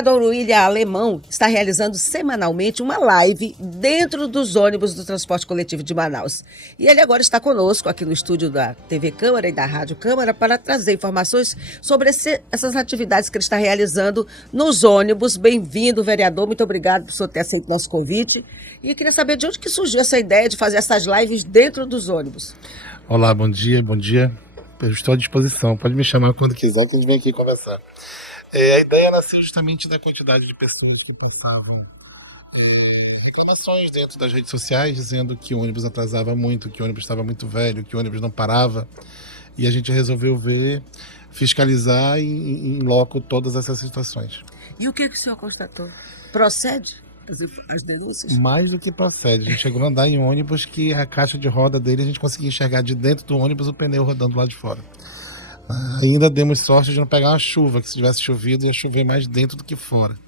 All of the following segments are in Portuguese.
vereador William Alemão está realizando semanalmente uma live dentro dos ônibus do transporte coletivo de Manaus. E ele agora está conosco aqui no estúdio da TV Câmara e da Rádio Câmara para trazer informações sobre essas atividades que ele está realizando nos ônibus. Bem-vindo, vereador. Muito obrigado por senhor ter aceito o nosso convite. E eu queria saber de onde que surgiu essa ideia de fazer essas lives dentro dos ônibus. Olá, bom dia, bom dia. Eu estou à disposição, pode me chamar quando quiser que a gente vem aqui conversar. A ideia nasceu justamente da quantidade de pessoas que passavam reclamações dentro das redes sociais, dizendo que o ônibus atrasava muito, que o ônibus estava muito velho, que o ônibus não parava. E a gente resolveu fiscalizar em loco todas essas situações. E o que o senhor constatou? Procede as denúncias? Mais do que procede. A gente chegou a andar em ônibus que a caixa de roda dele a gente conseguia enxergar de dentro do ônibus o pneu rodando lá de fora. Ainda demos sorte de não pegar uma chuva, que se tivesse chovido ia chover mais dentro do que fora.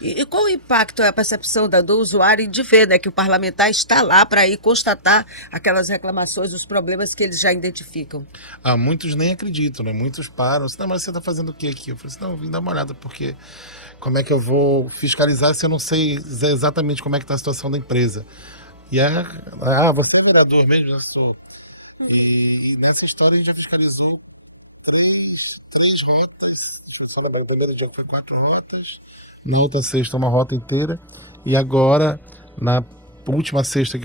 E qual o impacto é a percepção do usuário de ver, né, que o parlamentar está lá para ir constatar aquelas reclamações, os problemas que eles já identificam? Muitos nem acreditam, né? Muitos param. Não, mas você está fazendo o que aqui? Eu falei assim, não, vim dar uma olhada, porque como é que eu vou fiscalizar se eu não sei exatamente como é que está a situação da empresa? E você é vereador mesmo? Eu sou. E nessa história a gente já fiscalizou três rotas. No primeiro dia foi 4 rotas, na outra sexta uma rota inteira, e agora na última sexta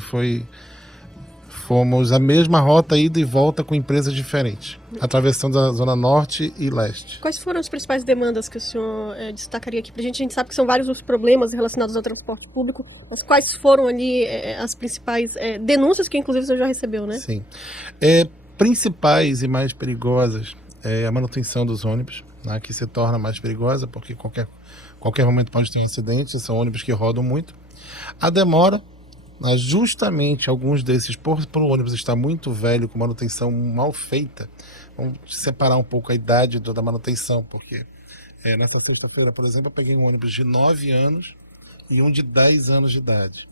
fomos a mesma rota ida e volta com empresas diferentes, atravessando a zona norte e leste. Quais foram as principais demandas que o senhor destacaria aqui pra gente? A gente sabe que são vários os problemas relacionados ao transporte público, mas quais foram ali as principais denúncias que inclusive o senhor já recebeu, né? Sim. Principais e mais perigosas é a manutenção dos ônibus, né, que se torna mais perigosa, porque qualquer momento pode ter um acidente, são ônibus que rodam muito. A demora, justamente alguns desses, por o ônibus estar muito velho, com manutenção mal feita, vamos separar um pouco a idade da manutenção, porque nessa sexta-feira, por exemplo, eu peguei um ônibus de 9 anos e um de 10 anos de idade.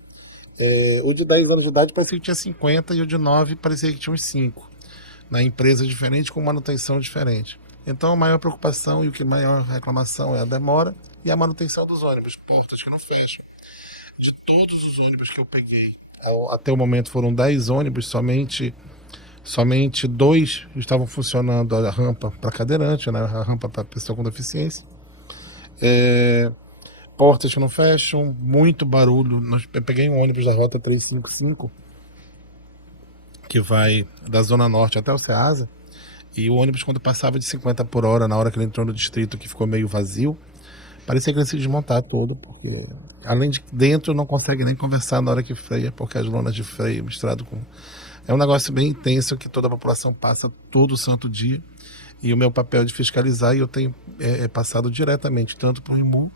O de 10 anos de idade parecia que tinha 50 e o de 9 parecia que tinha uns 5. Na empresa diferente, com manutenção diferente. Então a maior preocupação e o que maior reclamação é a demora e a manutenção dos ônibus, portas que não fecham. De todos os ônibus que eu peguei, até o momento foram 10 ônibus, somente 2 estavam funcionando a rampa para cadeirante, né, a rampa para pessoa com deficiência. Portas que não fecham, muito barulho. Eu peguei um ônibus da rota 355, que vai da Zona Norte até o Ceasa, e o ônibus, quando passava de 50 por hora, na hora que ele entrou no distrito, que ficou meio vazio, parecia que ele se desmontar todo, porque além de dentro não consegue nem conversar na hora que freia, porque as lonas de freio misturado com... É um negócio bem intenso que toda a população passa todo santo dia, e o meu papel é de fiscalizar, e eu tenho passado diretamente tanto para o IMU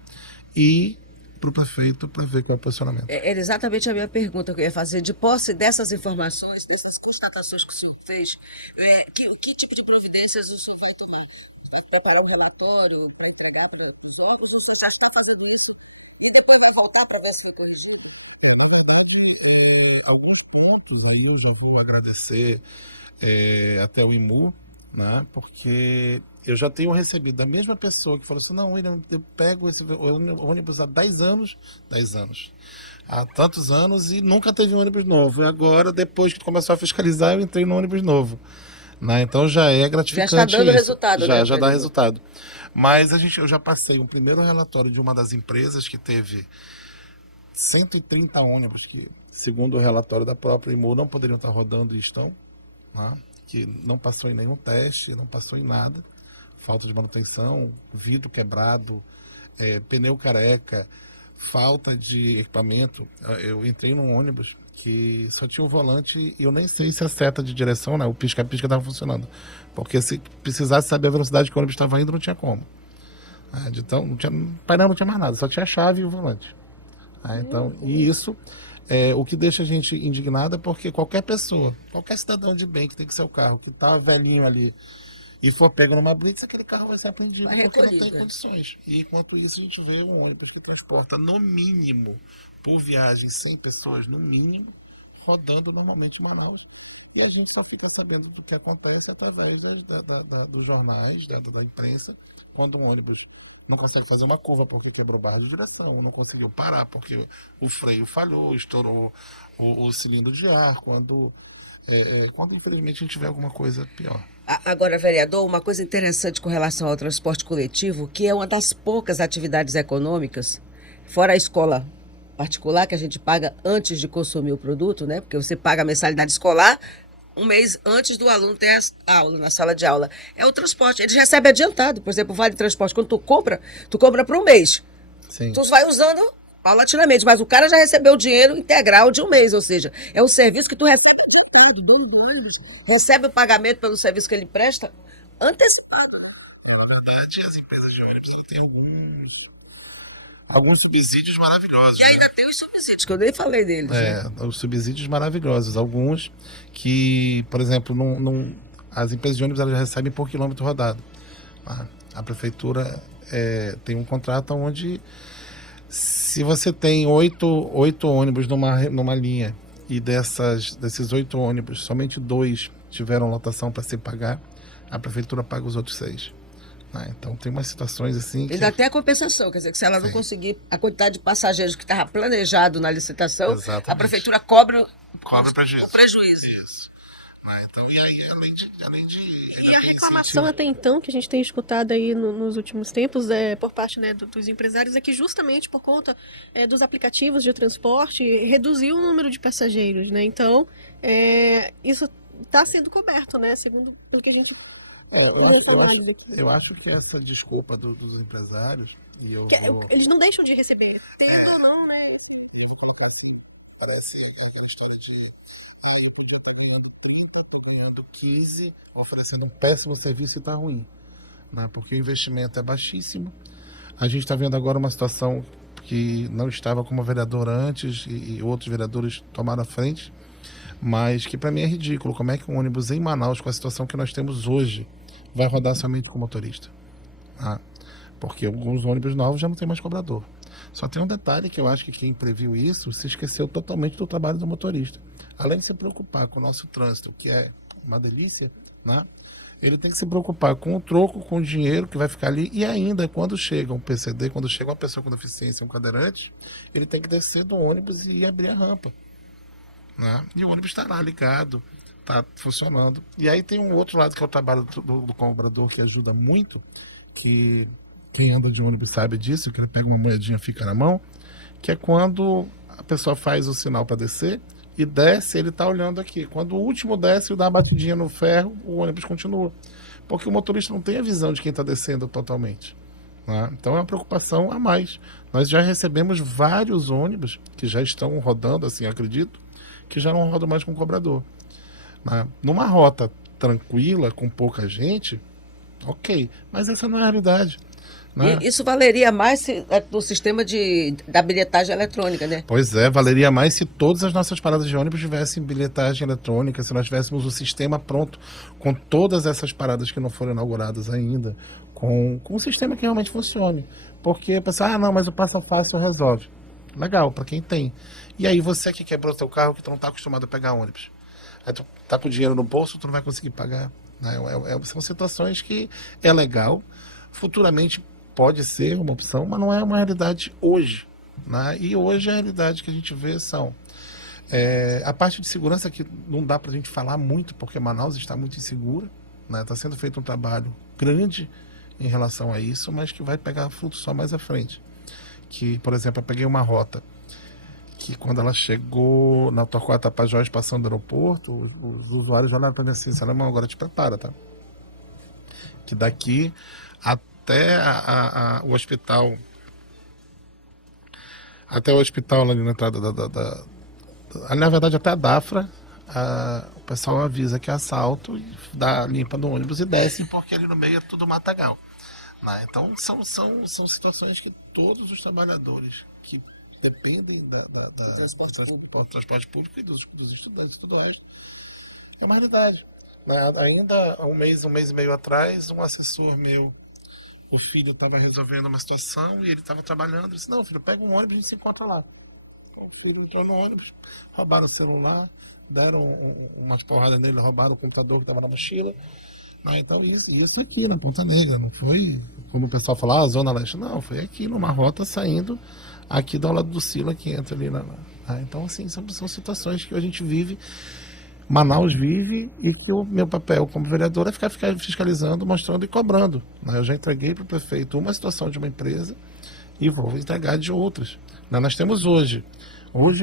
e para o prefeito para ver qual é o posicionamento. Era exatamente a minha pergunta que eu ia fazer. De posse dessas informações, dessas constatações que o senhor fez, que tipo de providências o senhor vai tomar? Vai preparar um relatório para entregar para os órgãos? Ou você está fazendo isso e depois vai voltar para ver se foi corrigido? Na verdade, alguns pontos aí eu já vou agradecer até o IMU, né, porque eu já tenho recebido da mesma pessoa que falou assim, não, William, eu pego esse ônibus há 10 anos, há tantos anos, e nunca teve um ônibus novo. E agora, depois que começou a fiscalizar, eu entrei no ônibus novo. Né? Então já é gratificante. Já está dando isso. resultado, né? Já dá resultado. Mas eu já passei um primeiro relatório de uma das empresas que teve 130 ônibus que, segundo o relatório da própria IMU, não poderiam estar rodando e estão, né? Que não passou em nenhum teste, não passou em nada, falta de manutenção, vidro quebrado, pneu careca, falta de equipamento. Eu entrei num ônibus que só tinha um volante e eu nem sei se a seta de direção, né, o pisca-pisca estava funcionando, porque se precisasse saber a velocidade que o ônibus estava indo, não tinha como. Então, o painel não tinha mais nada, só tinha a chave e o volante. Então, e isso o que deixa a gente indignado é porque qualquer pessoa, qualquer cidadão de bem que tem que ser o carro, que tá velhinho ali e for pego numa blitz, aquele carro vai ser apreendido porque não tem condições. E enquanto isso a gente vê um ônibus que transporta no mínimo, por viagem 100 pessoas, no mínimo, rodando normalmente em Manaus. E a gente só fica sabendo do que acontece através dos jornais, da imprensa, quando um ônibus não consegue fazer uma curva porque quebrou barra de direção, não conseguiu parar porque o freio falhou, estourou o cilindro de ar, quando infelizmente a gente vê alguma coisa pior. Agora, vereador, uma coisa interessante com relação ao transporte coletivo, que é uma das poucas atividades econômicas, fora a escola particular, que a gente paga antes de consumir o produto, né? Porque você paga a mensalidade escolar um mês antes do aluno ter a aula na sala de aula. É o transporte. Eles recebem adiantado. Por exemplo, o Vale Transporte, quando tu compra para um mês. Sim. Tu vai usando paulatinamente, mas o cara já recebeu o dinheiro integral de um mês, ou seja, é um serviço que tu recebe de 2 anos. Recebe o pagamento pelo serviço que ele presta antecipado. Na verdade, as empresas de ônibus têm alguns subsídios maravilhosos. E ainda tem os subsídios, que eu nem falei deles. Né? Os subsídios maravilhosos. Alguns que, por exemplo, as empresas de ônibus elas recebem por quilômetro rodado. A prefeitura tem um contrato onde, se você tem 8 ônibus numa linha e desses 8 ônibus, somente 2 tiveram lotação para se pagar, a prefeitura paga os outros 6. Então tem umas situações assim que... Ainda tem a compensação, quer dizer, que se ela não conseguir a quantidade de passageiros que estava planejado na licitação, Exatamente. a prefeitura cobra prejuízo. O prejuízo. Isso. Então, e aí, além de E a reclamação até então, que a gente tem escutado aí nos últimos tempos, por parte, né, dos empresários, é que justamente por conta dos aplicativos de transporte, reduziu o número de passageiros, né? Então, isso está sendo coberto, né? Segundo o que a gente... eu acho que essa desculpa dos empresários, e eles não deixam de receber. Tendo ou não, né? Parece aquela história de eu podia estar ganhando 30, estou ganhando 15, oferecendo um péssimo serviço e está ruim. Né? Porque o investimento é baixíssimo. A gente está vendo agora uma situação que não estava como vereador antes e outros vereadores tomaram a frente, mas que para mim é ridículo. Como é que um ônibus em Manaus, com a situação que nós temos hoje, vai rodar somente com motorista? Porque alguns ônibus novos já não tem mais cobrador. Só tem um detalhe que eu acho que quem previu isso se esqueceu totalmente do trabalho do motorista. Além de se preocupar com o nosso trânsito, que é uma delícia, né? Ele tem que se preocupar com o troco, com o dinheiro que vai ficar ali, e ainda quando chega um PCD, quando chega uma pessoa com deficiência, um cadeirante, ele tem que descer do ônibus e abrir a rampa. Né? E o ônibus está lá ligado, está funcionando. E aí tem um outro lado que é o trabalho do cobrador, que ajuda muito, que quem anda de ônibus sabe disso, que ele pega uma moedinha e fica na mão, que é quando a pessoa faz o sinal para descer e desce, ele está olhando aqui. Quando o último desce e dá uma batidinha no ferro, o ônibus continua. Porque o motorista não tem a visão de quem está descendo totalmente. Né? Então é uma preocupação a mais. Nós já recebemos vários ônibus que já estão rodando, assim, acredito, que já não rodam mais com cobrador. Né? Numa rota tranquila, com pouca gente, ok. Mas essa não é a realidade. Né? E isso valeria mais do sistema da bilhetagem eletrônica, né? Pois é, valeria mais se todas as nossas paradas de ônibus tivessem bilhetagem eletrônica, se nós tivéssemos o sistema pronto, com todas essas paradas que não foram inauguradas ainda, com um sistema que realmente funcione. Porque pensar, não, mas o passo a passo resolve. Legal, para quem tem. E aí você que quebrou seu carro, que tu não está acostumado a pegar ônibus. Aí tu tá com o dinheiro no bolso, tu não vai conseguir pagar. Né? São situações que é legal, futuramente pode ser uma opção, mas não é uma realidade hoje. Né? E hoje a realidade que a gente vê são a parte de segurança, que não dá para a gente falar muito, porque Manaus está muito insegura. Está sendo feito um trabalho grande em relação a isso, mas que vai pegar fruto só mais à frente. Que, por exemplo, eu peguei uma rota que quando ela chegou na Torquato Tapajós, passando do aeroporto, os usuários olharam para mim assim, Salamão, agora te prepara, tá? Que daqui até o hospital, ali na entrada na verdade até a Dafra, o pessoal avisa que é assalto e dá limpa no ônibus e desce, porque ali no meio é tudo matagal. Né? Então são situações que todos os trabalhadores que dependem do transporte público e dos estudantes e tudo o resto, é uma realidade. Né? Ainda um mês e meio atrás, um assessor meu, o filho estava resolvendo uma situação e ele estava trabalhando. Ele disse, não, filho, pega um ônibus e a gente se encontra lá. Então, o filho entrou no ônibus, roubaram o celular, deram umas porradas nele, roubaram o computador que estava na mochila. Então, isso aqui na Ponta Negra, não foi, como o pessoal fala, a Zona Leste, não, foi aqui numa rota saindo aqui do lado do Sila, que entra ali então, assim, são situações que a gente vive, Manaus vive, e que o meu papel como vereador é ficar fiscalizando, mostrando e cobrando. Eu já entreguei para o prefeito uma situação de uma empresa e vou entregar de outras. Nós temos hoje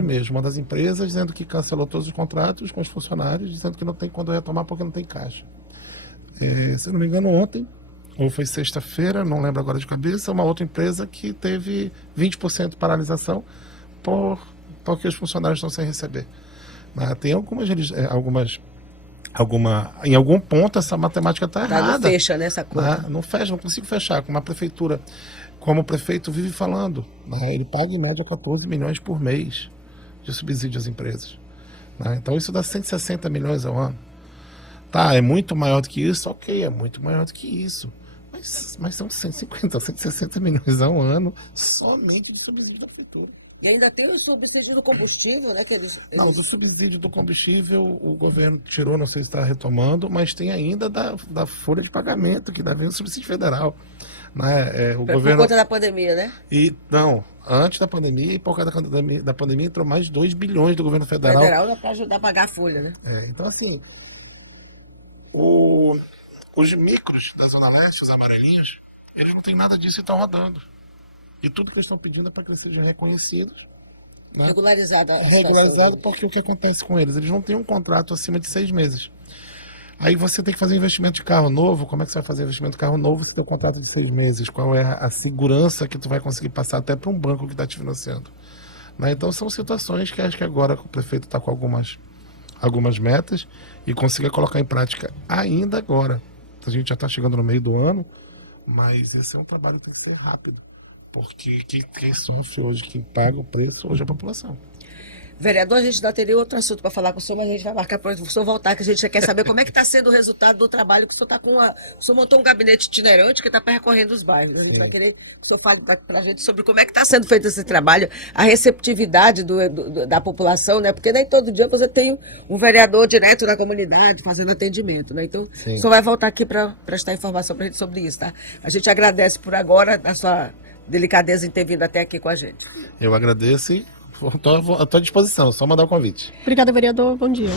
mesmo, uma das empresas dizendo que cancelou todos os contratos com os funcionários, dizendo que não tem quando retomar porque não tem caixa. Se eu não me engano, ontem, ou foi sexta-feira, não lembro agora de cabeça, uma outra empresa que teve 20% de paralisação porque os funcionários estão sem receber. Tem em algum ponto essa matemática está errada. Não fecha, né, essa conta? Não fecha, não consigo fechar. Com uma prefeitura, como o prefeito vive falando, ele paga em média 14 milhões por mês de subsídio às empresas. Então isso dá 160 milhões ao ano. É muito maior do que isso? Ok, é muito maior do que isso. Mas são 150, 160 milhões ao ano somente de subsídio da prefeitura. E ainda tem o subsídio do combustível, né? Não, do subsídio do combustível o governo tirou, não sei se está retomando, mas tem ainda da folha de pagamento, que dá vem o subsídio federal. Por conta da pandemia, né? Antes da pandemia e por causa da pandemia entrou mais de 2 bilhões do governo federal. Dá para ajudar a pagar a folha, né? Então, assim, os micros da Zona Leste, os amarelinhos, eles não têm nada disso e estão rodando. E tudo que eles estão pedindo é para que eles sejam reconhecidos. Regularizado porque o que acontece com eles? Eles não têm um contrato acima de 6 meses. Aí você tem que fazer um investimento de carro novo. Como é que você vai fazer investimento de carro novo se tem um contrato de 6 meses? Qual é a segurança que tu vai conseguir passar até para um banco que está te financiando? Então são situações que acho que agora o prefeito está com algumas metas e consiga colocar em prática ainda agora. A gente já está chegando no meio do ano, mas esse é um trabalho que tem que ser rápido. Porque quem sofre hoje, quem paga o preço, hoje é a população. Vereador, a gente ainda teria outro assunto para falar com o senhor, mas a gente vai marcar para o senhor voltar, que a gente já quer saber como é que está sendo o resultado do trabalho que o senhor está com. O senhor montou um gabinete itinerante que está percorrendo os bairros. A gente vai querer que o senhor fale para a gente sobre como é que está sendo feito esse trabalho, a receptividade da população, né? Porque nem todo dia você tem um vereador direto da comunidade fazendo atendimento, né? Então, o senhor vai voltar aqui para prestar informação para a gente sobre isso, tá? A gente agradece por agora a sua delicadeza em ter vindo até aqui com a gente. Eu agradeço e estou à disposição, só mandar o convite. Obrigada, vereador. Bom dia.